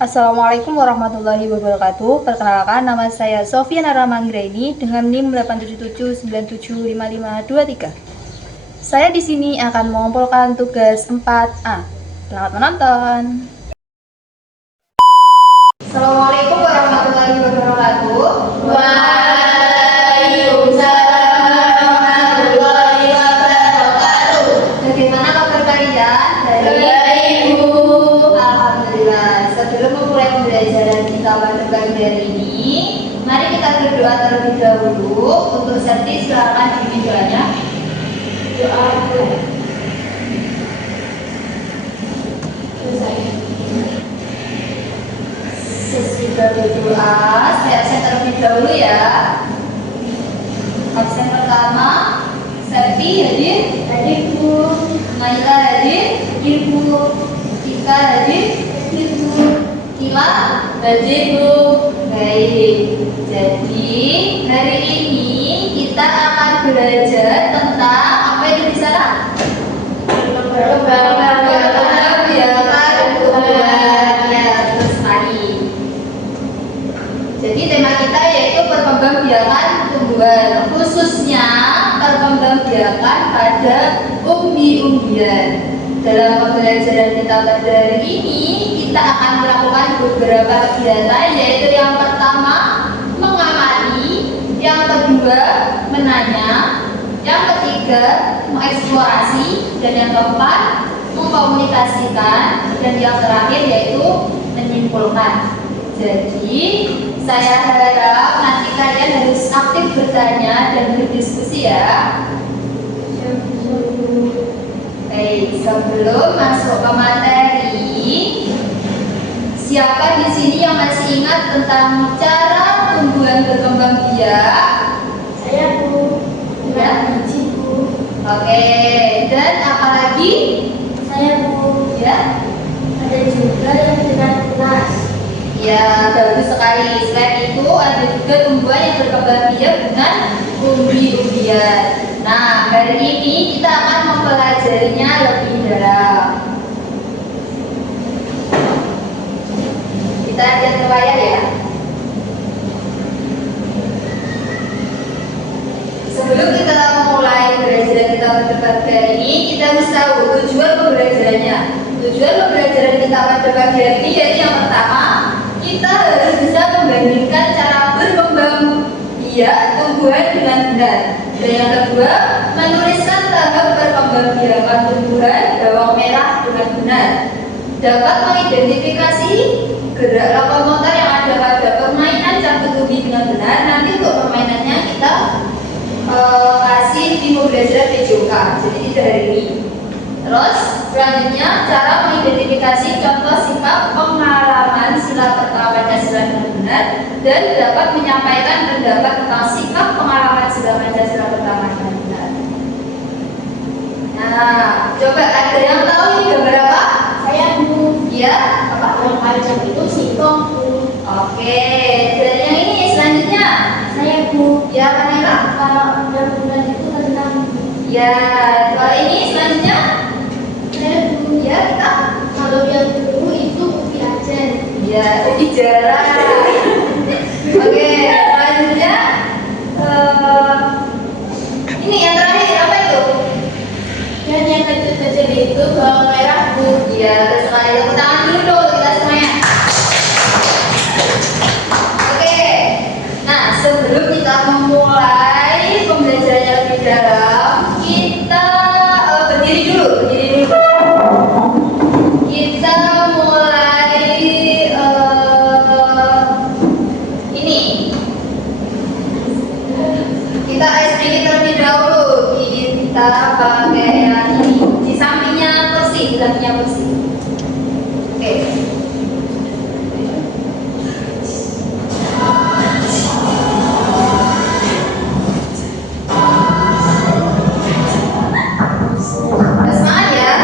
Assalamualaikum warahmatullahi wabarakatuh. Perkenalkan, nama saya Sofia Nara Manggraini dengan NIM 877975523. Saya di sini akan mengumpulkan tugas 4A. Selamat menonton. Assalamualaikum warahmatullahi wabarakatuh. Waalaikumsalam warahmatullahi wabarakatuh. Bagaimana kabar kalian? Baik, Bu. Alhamdulillah. Sebelum memulai pembelajaran kita pada pagi hari ini, mari kita berdoa terlebih dahulu. Untuk Septi, silakan bimbing doanya. Doa Sesudah berdoa, saya absen terlebih dahulu ya. Absen pertama, Septi hadir, Ibu. Naila hadir, Ibu. Tika hadir, Ibu. Ila hadir. Ibu. Baik, jadi hari ini kita akan belajar tentang apa itu di sana? Perkembangan Biarkan tumbuhan. Ya, betul sekali. Jadi tema kita yaitu perkembangbiakan tumbuhan, khususnya perkembangbiakan pada umbi-umbian. Dalam pembelajaran kita pada hari ini, kita akan melakukan beberapa kegiatan, yaitu yang pertama mengamati, yang kedua menanya, yang ketiga mengeksplorasi, dan yang keempat mengkomunikasikan, dan yang terakhir yaitu menyimpulkan. Jadi saya harap nanti kalian harus aktif bertanya dan berdiskusi ya. Baik, sebelum masuk ke materi, siapa di sini yang masih ingat tentang cara tumbuhan berkembang biak? Saya, Bu. Ya. Biji, Bu. Oke, dan apa lagi? Saya, Bu. Ya, Ada juga yang dengan tunas. ya bagus sekali. Selain itu ada juga tumbuhan yang berkembang biak dengan umbi-umbian. Nah, hari ini kita akan mempelajarinya lebih dalam. Kita lihat ke layar ya. Sebelum kita memulai pembelajaran kita pada pagi hari ini, kita harus tahu tujuan pembelajarannya. Tujuan pembelajaran kita pada pagi hari ini yaitu yang pertama, kita harus bisa membandingkan cara berkembang biak tumbuhan dengan benar. Dan yang kedua, menuliskan tahap perkembangbiakan tumbuhan bawang merah dengan benar. Dapat mengidentifikasi gerak lokomotor yang ada pada permainan cabut ubi dengan benar. Nanti untuk permainannya kita kasih di pembelajaran PJOK, jadi tidak hari ini. Terus selanjutnya cara mengidentifikasi contoh sifat pengalaman sila pertama Pancasila dengan benar dan dapat menyampaikan pendapat tentang sikap pengalaman sila Pancasila pertama dengan benar. Nah, coba ada yang tahu ini gambar apa? Saya, Bu. Ya, apa? Yang panjang itu singkong, Bu. Oke, dan yang ini selanjutnya. Saya, Bu. Ya, Kanela. Kalau yang bulan itu tentang Ya, kalau ini selanjutnya. saya, Bu. Ya, kita. Kalau yang dulu itu ubi ajen. Ya, ubi jarak. Oke, selanjutnya ini yang terakhir apa itu? Dan yang kecil-kecil itu bawang merah, Bu. Ya, terus sekali tepuk tangan dulu dong untuk kita semuanya. Oke, nah sebelum kita memulai pembelajarannya lebih dalam, kita berdiri dulu, Kita mulai ini. Kita SPG terlebih dahulu. Kita pakai yang ini. Di sampingnya kursi. Oke. Semangat ya.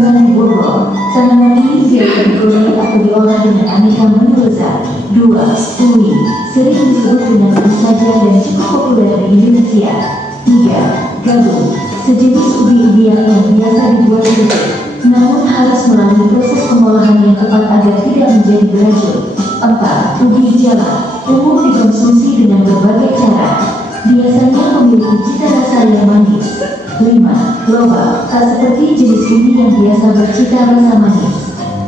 bukan dibobol. Tanaman ini biasa digoreng atau diolah dengan aneka menu lezat. 2. Ubi, sering disebut dengan ubi saja dan cukup populer di Indonesia. 3. Gabus, sejenis ubi-ubian yang biasa dibuat sedikit, namun harus melalui proses pengolahan yang tepat agar tidak menjadi beracun. 4. Ubi jala, umum dikonsumsi dengan berbagai cara. Biasanya memiliki cita rasa yang manis. 5. Lobak, tak seperti jenis ubi yang biasa bercita rasa manis.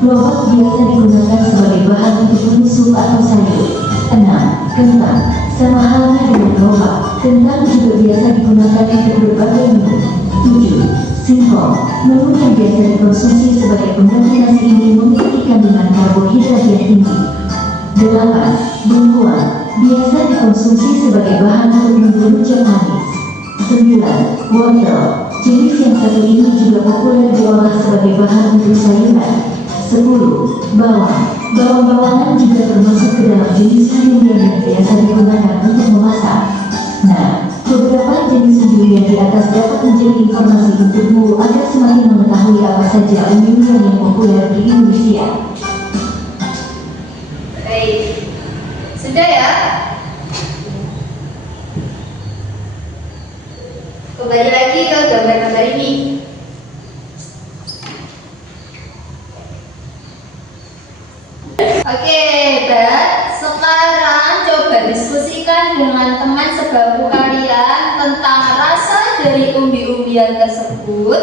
Lobak biasa digunakan sebagai bahan untuk menusu atau sayur. 6. Kentang, sama halnya dengan lobak, kentang juga biasa digunakan untuk berbagai menu. 7. Singkong, menu yang biasa dikonsumsi sebagai pengganti nasi ini memiliki kandungan karbohidrat yang tinggi. 8. Bengkuang, biasa dikonsumsi sebagai bahan untuk menunjang manis. 9. Wortel, jenis yang satu ini juga populer diolah sebagai bahan untuk sayuran. 10. Bawang, bawang-bawangan juga termasuk ke dalam jenis umbi-umbian yang biasa digunakan untuk memasak. Nah, beberapa jenis umbi-umbian di atas dapat menjadi informasi untukmu agar semakin mengetahui apa saja umbi-umbian yang populer di Indonesia. Baik, sudah ya? Kembali lagi ke gambar-gambar ini. Oke, dan sekarang coba diskusikan dengan teman sebangku kalian tentang rasa dari umbi-umbian tersebut,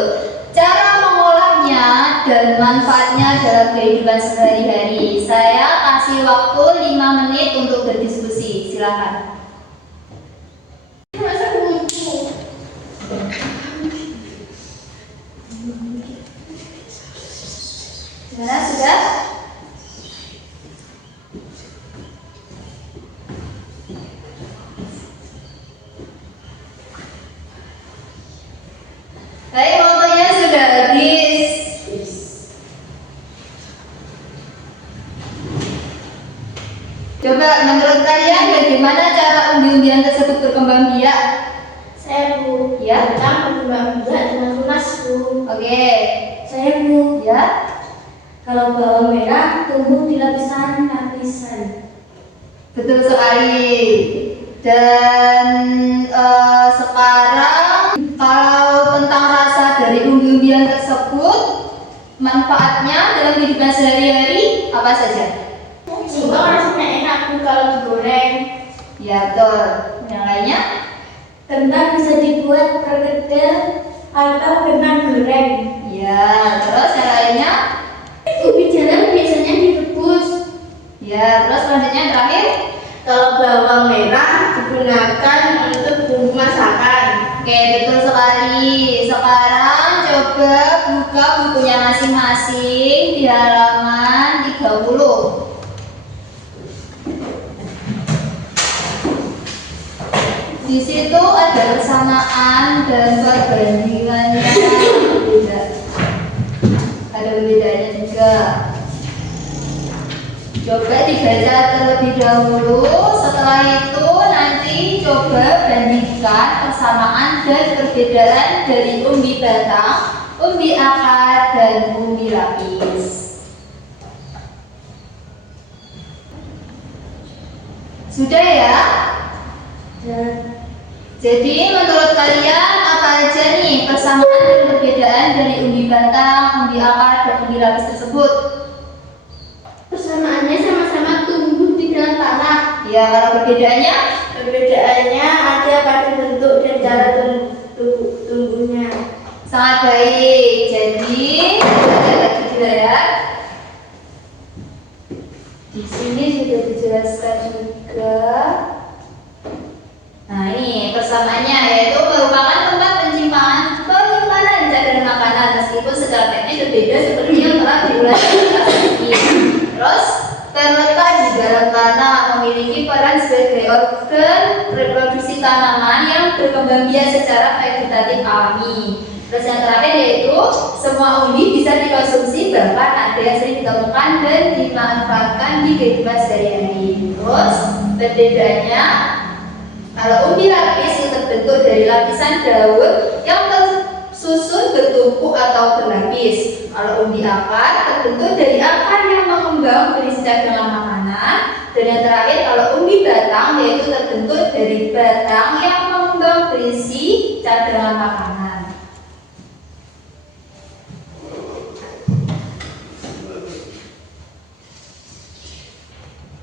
cara mengolahnya, dan manfaatnya dalam kehidupan sehari-hari. Saya kasih waktu 5 menit untuk berdiskusi. Silakan. Gimana, sudah? Baik, waktunya sudah habis. Coba menurut kalian bagaimana cara umbi-umbian tersebut berkembang biak? Saya Bu. Ya. Pertama berkembang biak dengan tunas Bu. Oke. Saya Bu. Ya. Kalau bawang merah tumbuh di lapisan-lapisan. Betul sekali. Dan sekarang kalau tentang rasa dari umbi-umbian tersebut, manfaatnya dalam kehidupan sehari-hari apa saja? Sehingga rasanya enak Bu kalau digoreng. Ya, betul. Yang lainnya? Kentang bisa dibuat perkedel atau kentang goreng. Ya, terus yang lainnya? Ubi jalan biasanya direbus. Ya, terus selanjutnya terakhir? Kalau bawang merah digunakan untuk bumbu masakan. Oke, betul sekali. Sekarang coba buka bukunya masing-masing di halaman 30. Di situ ada persamaan dan perbandingannya berbeda. Ada bedanya juga. Coba dibaca terlebih dahulu. Setelah itu nanti coba bandingkan persamaan dan perbedaan dari umbi batang, umbi akar, dan umbi lapis. Sudah ya? Jadi menurut kalian apa aja nih persamaan dan perbedaan dari umbi batang, umbi akar, dan umbi lapis tersebut? Persamaannya sama-sama tumbuh di dalam tanah. Ya, kalau perbedaannya? Perbedaannya ada pada bentuk dan cara tumbuhnya. Sangat baik. Jadi ada lagi ya. Di sini sudah dijelaskan juga. Nah, ini persamaannya yaitu merupakan tempat penyimpanan cadangan makanan meskipun secara teknis berbeda seperti yang telah diulas tadi. Terus terletak di dalam tanah, memiliki peran sebagai organ reproduksi tanaman yang berkembang biak secara vegetatif alami. Terus yang terakhir yaitu semua umbi bisa dikonsumsi, bahkan ada yang sering ditemukan dan dimanfaatkan di kehidupan sehari-hari. Terus perbedaannya, kalau umbi lapis yang terbentuk dari lapisan daun yang tersusun bertutur bertumpuk atau berlapis. Kalau umbi akar terbentuk dari akar yang mengembang berisi cadangan makanan. Dan yang terakhir kalau umbi batang yaitu terbentuk dari batang yang mengembang berisi cadangan makanan.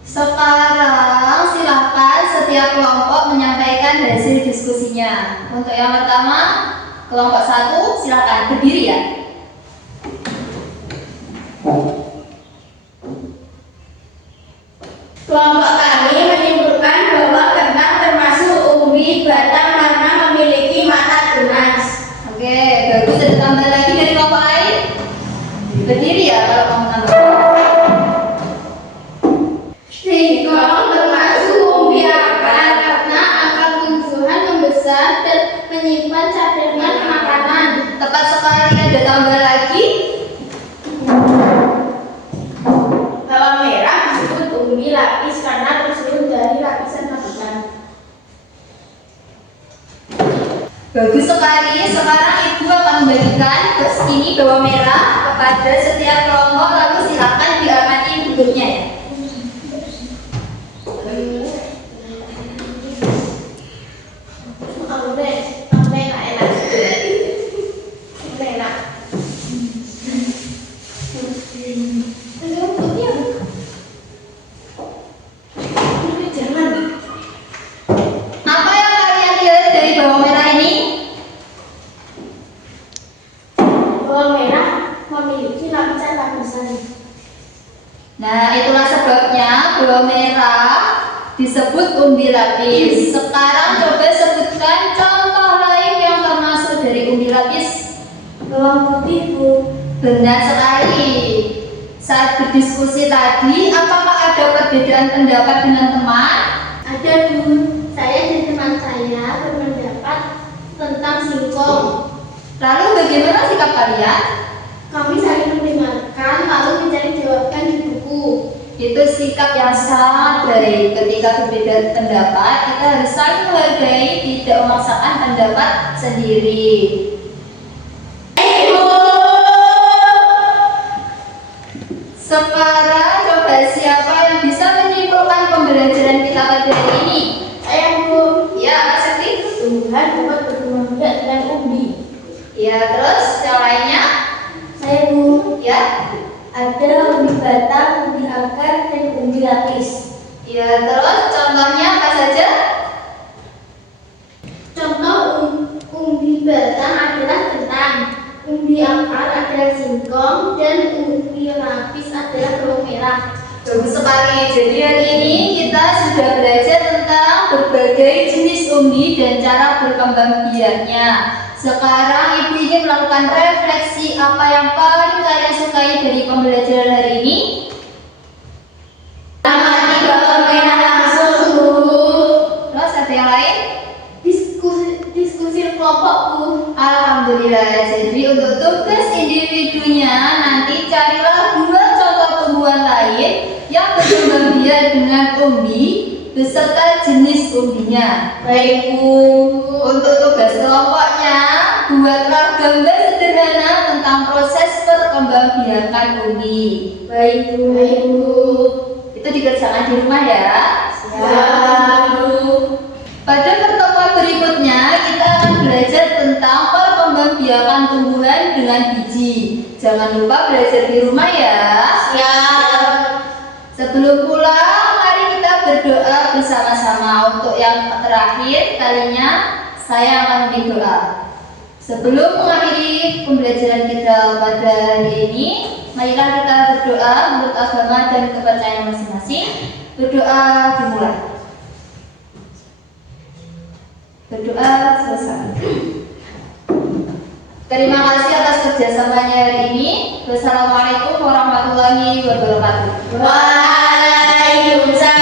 Sekarang silakan setiap kelompok menyampaikan hasil diskusinya. Untuk yang pertama, kelompok 1 silakan berdiri ya. Kelompok kami menyimpulkan bahwa kentang termasuk umbi batang karena memiliki mata tunas. Oke, bagus. Ada tambah lagi dari kelompok lain? Berdiri ya kalau mau nambah. Singkong termasuk umbi akar karena akar tumbuhan membesar dan menyimpan cadangan makanan. Tepat sekali, ada tambah lagi. Bawang merah disebut umbi lapis karena tersusun dari lapisan lapisan. Bagus sekali. Sekarang ibu akan membagikan ini bawang merah kepada setiap kelompok, lalu silakan diamati bentuknya ya. Apa yang kalian lihat dari bawang merah ini? Bawang merah memiliki lapisan-lapisan. Nah, itulah sebabnya bawang merah disebut umbi lapis. Sekarang coba sebutkan contoh lain yang termasuk dari umbi lapis. Bawang putih, Bu. Benar sekali. Saat berdiskusi tadi, apakah ada perbedaan pendapat dengan teman? Ada, Bu. Saya dan teman saya berpendapat tentang singkong. Lalu bagaimana sikap kalian? Kami saling mendengarkan lalu mencari jawaban di buku. Itu sikap yang sangat baik. Ketika berbeda pendapat, kita harus saling menghargai, tidak memaksakan pendapat sendiri. Sekarang coba siapa yang bisa menyimpulkan pembelajaran kita pada hari ini? Saya, Bu. Ya, Kak Sakti. Tumbuhan dapat berkembang biak dengan umbi. Ya, terus yang lainnya? Saya, Bu. Ya. Ada umbi batang, umbi akar, dan umbi lapis. Ya, terus contohnya apa saja? Contoh umbi batang adalah kentang, umbi akar adalah singkong, dan umbi lapis adalah bawang merah. Bagus sekali. Jadi hari ini kita sudah belajar tentang berbagai jenis umbi dan cara berkembang biaknya. Sekarang ibu ingin melakukan refleksi apa yang paling kalian sukai dari pembelajaran hari ini. Amati bawang merah langsung, Bu. Terus ada yang lain? Diskusi kelompok, Bu. Alhamdulillah. Jadi untuk tugas individunya nanti carilah 2 contoh tumbuhan lain yang berkembang biak dengan umbi beserta jenis umbinya. Baik, Bu. Untuk tugas kelompoknya, buatlah gambar sederhana tentang proses perkembangbiakan umbi. Baik, Bu. Baik, Bu. Itu dikerjakan di rumah ya. Siap, Bu. Pada pertemuan berikutnya, kita akan belajar tentang perkembangbiakan tumbuhan dengan biji. Jangan lupa belajar di rumah ya. Siap. Sebelum pulang, mari kita berdoa bersama-sama. Untuk yang terakhir kalinya, saya akan memberi doa. Sebelum mengakhiri pembelajaran kita pada hari ini, marilah kita berdoa menurut agama dan kepercayaan masing-masing. Berdoa dimulai. Berdoa selesai. Terima kasih atas kerjasamanya hari ini. Wassalamualaikum warahmatullahi wabarakatuh. Waalaikumsalam.